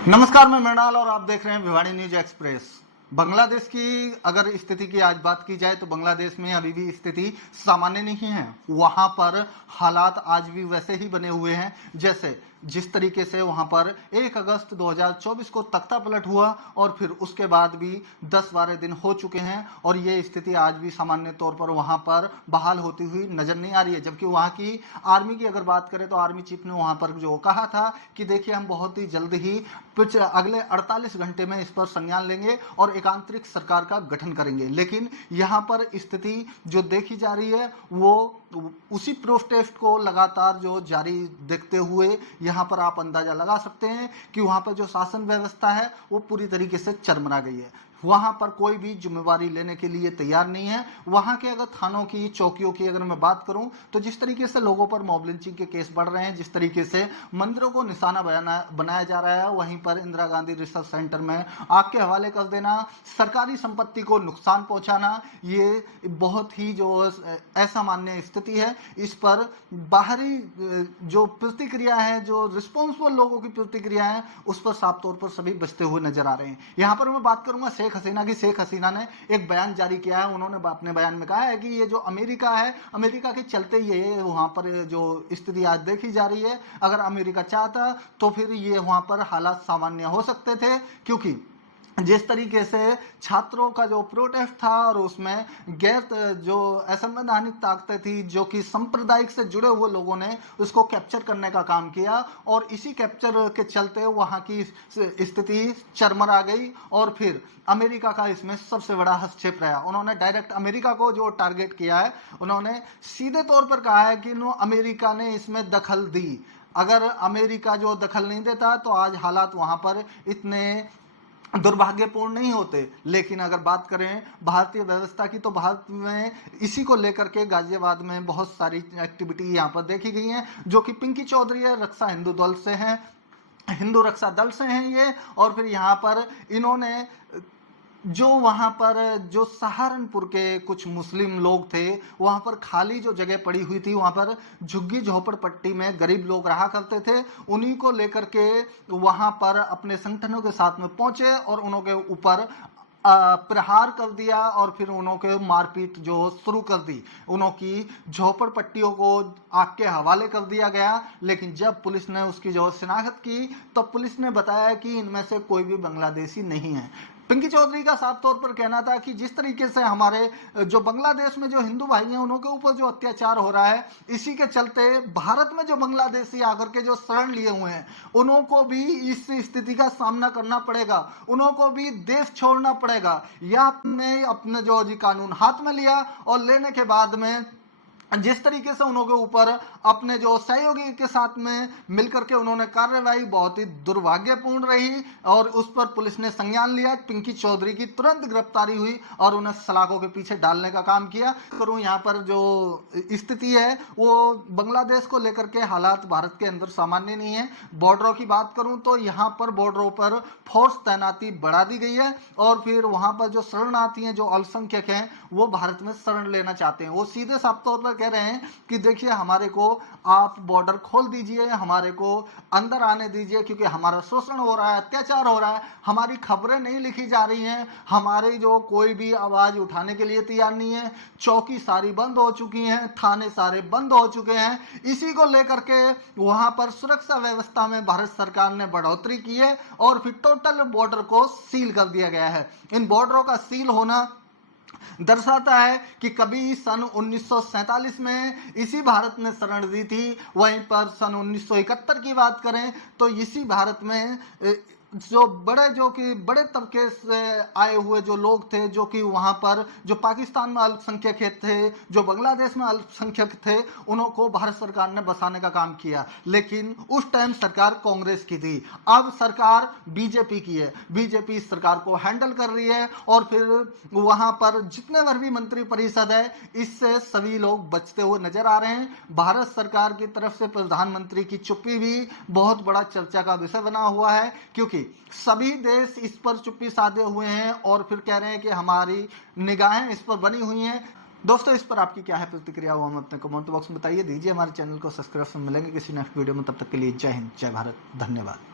नमस्कार, मैं मृणाल और आप देख रहे हैं भिवाड़ी न्यूज एक्सप्रेस। बांग्लादेश की अगर स्थिति की आज बात की जाए तो बांग्लादेश में अभी भी स्थिति सामान्य नहीं है। वहां पर हालात आज भी वैसे ही बने हुए हैं जैसे जिस तरीके से वहां पर 1 अगस्त 2024 को तख्ता पलट हुआ और फिर उसके बाद भी 10-12 दिन हो चुके हैं और ये स्थिति आज भी सामान्य तौर पर वहां पर बहाल होती हुई नजर नहीं आ रही है। जबकि वहां की आर्मी की अगर बात करें तो आर्मी चीफ ने वहां पर जो कहा था कि देखिए हम बहुत ही जल्द ही अगले 48 घंटे में इस पर संज्ञान लेंगे और एक आंतरिक सरकार का गठन करेंगे। लेकिन यहाँ पर स्थिति जो देखी जा रही है वो उसी प्रोटेस्ट को लगातार जो जारी देखते हुए यहाँ पर आप अंदाजा लगा सकते हैं कि वहाँ पर जो शासन व्यवस्था है वो पूरी तरीके से चरमरा गई है। वहाँ पर कोई भी जिम्मेवारी लेने के लिए तैयार नहीं है। वहाँ के अगर थानों की चौकियों की अगर मैं बात करूं तो जिस तरीके से लोगों पर मॉब लिंचिंग के केस बढ़ रहे हैं, जिस तरीके से मंदिरों को निशाना बनाया जा रहा है, वहीं पर इंदिरा गांधी रिसर्च सेंटर में आग के हवाले कर देना, सरकारी संपत्ति को नुकसान पहुंचाना, ये बहुत ही जो असामान्य स्थिति है। इस पर बाहरी जो प्रतिक्रिया है, जो रिस्पॉन्सिबल लोगों की प्रतिक्रिया है, उस पर साफ तौर पर सभी बचते हुए नजर आ रहे हैं। यहाँ पर मैं बात करूंगा शेख हसीना की। शेख हसीना ने एक बयान जारी किया है। उन्होंने अपने बयान में कहा है कि ये जो अमेरिका है, अमेरिका के चलते ये वहां पर जो स्थिति आज देखी जा रही है, अगर अमेरिका चाहता तो फिर ये वहां पर हालात सामान्य हो सकते थे, क्योंकि जिस तरीके से छात्रों का जो प्रोटेस्ट था और उसमें गैर जो असंवैधानिक ताकतें थी जो कि सांप्रदायिक से जुड़े हुए लोगों ने उसको कैप्चर करने का काम किया और इसी कैप्चर के चलते वहां की स्थिति चरमरा गई और फिर अमेरिका का इसमें सबसे बड़ा हस्तक्षेप रहा। उन्होंने डायरेक्ट अमेरिका को जो टारगेट किया है, उन्होंने सीधे तौर पर कहा है कि अमेरिका ने इसमें दखल दी। अगर अमेरिका जो दखल नहीं देता तो आज हालात वहां पर इतने दुर्भाग्यपूर्ण नहीं होते। लेकिन अगर बात करें भारतीय व्यवस्था की तो भारत में इसी को लेकर के गाजियाबाद में बहुत सारी एक्टिविटी यहाँ पर देखी गई हैं, जो कि पिंकी चौधरी है, रक्षा हिंदू दल से हैं, हिंदू रक्षा दल से हैं ये। और फिर यहाँ पर इन्होंने जो वहां पर जो सहारनपुर के कुछ मुस्लिम लोग थे, वहां पर खाली जो जगह पड़ी हुई थी, वहां पर झुग्गी झोपड़पट्टी में गरीब लोग रहा करते थे, उन्हीं को लेकर के वहां पर अपने संगठनों के साथ में पहुंचे और उनके ऊपर प्रहार कर दिया और फिर उन्होंने मारपीट जो शुरू कर दी। उनकी झोपड़पट्टियों को आग के हवाले कर दिया गया। लेकिन जब पुलिस ने उसकी जो शिनाख्त की तो पुलिस ने बताया कि इनमें से कोई भी बांग्लादेशी नहीं है। पिंकी चौधरी का साफ तौर पर कहना था कि जिस तरीके से हमारे जो बांग्लादेश में जो हिंदू भाई हैं उनके ऊपर जो अत्याचार हो रहा है, इसी के चलते भारत में जो बांग्लादेशी आकर के जो शरण लिए हुए हैं उनको भी इस स्थिति का सामना करना पड़ेगा, उनको भी देश छोड़ना पड़ेगा। या अपने जो कानून हाथ में लिया और लेने के बाद में जिस तरीके से उन्होंने ऊपर अपने जो सहयोगी के साथ में मिलकर के उन्होंने कार्रवाई बहुत ही दुर्भाग्यपूर्ण रही और उस पर पुलिस ने संज्ञान लिया। पिंकी चौधरी की तुरंत गिरफ्तारी हुई और उन्हें सलाखों के पीछे डालने का काम किया। करूं यहाँ पर जो स्थिति है वो बांग्लादेश को लेकर के हालात भारत के अंदर सामान्य नहीं है। बॉर्डरों की बात करूं तो यहाँ पर बॉर्डरों पर फोर्स तैनाती बढ़ा दी गई है और फिर वहां पर जो शरणार्थी हैं, जो अल्पसंख्यक हैं, वो भारत में शरण लेना चाहते हैं। वो सीधे साफ तौर पर कह रहे हैं कि देखिए हमारे को आप बॉर्डर खोल दीजिए, हमारे को अंदर आने दीजिए, क्योंकि हमारा शोषण हो रहा है, अत्याचार हो रहा है, हमारी खबरें नहीं लिखी जा रही हैं, हमारी जो कोई भी आवाज उठाने के लिए तैयार नहीं है, चौकी सारी बंद हो चुकी हैं, थाने सारे बंद हो चुके हैं। इसी को लेकर के वहां पर सुरक्षा व्यवस्था में भारत सरकार ने बढ़ोतरी की है और फिर टोटल बॉर्डर को सील कर दिया गया है। इन बॉर्डरों का सील होना दर्शाता है कि कभी सन 1947 में इसी भारत ने शरण दी थी, वहीं पर सन 1971 की बात करें तो इसी भारत में जो कि बड़े तबके से आए हुए जो लोग थे, जो कि वहां पर जो पाकिस्तान में अल्पसंख्यक थे, जो बांग्लादेश में अल्पसंख्यक थे, उनको भारत सरकार ने बसाने का काम किया। लेकिन उस टाइम सरकार कांग्रेस की थी, अब सरकार बीजेपी की है। बीजेपी इस सरकार को हैंडल कर रही है और फिर वहां पर जितने भर भी मंत्री परिषद है, इससे सभी लोग बचते हुए नजर आ रहे हैं। भारत सरकार की तरफ से प्रधानमंत्री की चुप्पी भी बहुत बड़ा चर्चा का विषय बना हुआ है, क्योंकि सभी देश इस पर चुप्पी साधे हुए हैं और फिर कह रहे हैं कि हमारी निगाहें इस पर बनी हुई हैं। दोस्तों, इस पर आपकी क्या है प्रतिक्रिया, वो हमें अपने कमेंट बॉक्स में बताइए। दीजिए हमारे चैनल को सब्सक्राइब, मिलेंगे किसी नेक्स्ट वीडियो में। तब तक के लिए जय हिंद, जय भारत, धन्यवाद।